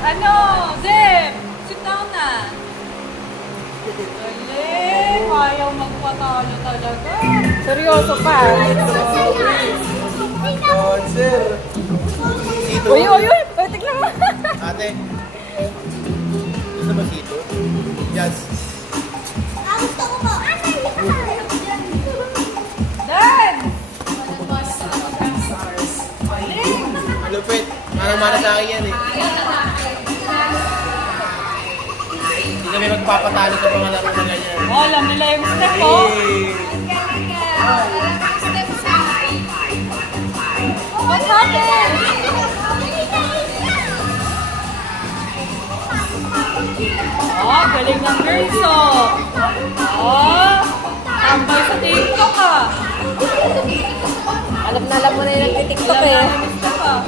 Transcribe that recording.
Ano? Zem! Sit down na. Galing! Ayaw magpatalo talaga. Seryoso pa. Sir. Uy, uy, uy! Tignan mo. Ate. Gusto ba sito? Yes. Dan! Lupit. Manang-mana sa akin yan eh. Hindi kami magpapatalo sa mga laro na ganyan. Oh, alam nila yung step, oh. What happened? Oh, galing ng girls, oh. Oh, tambay sa TikTok, ah. Alam na alam mo na yung nagtitiktok Alam eh. na yung step, ah.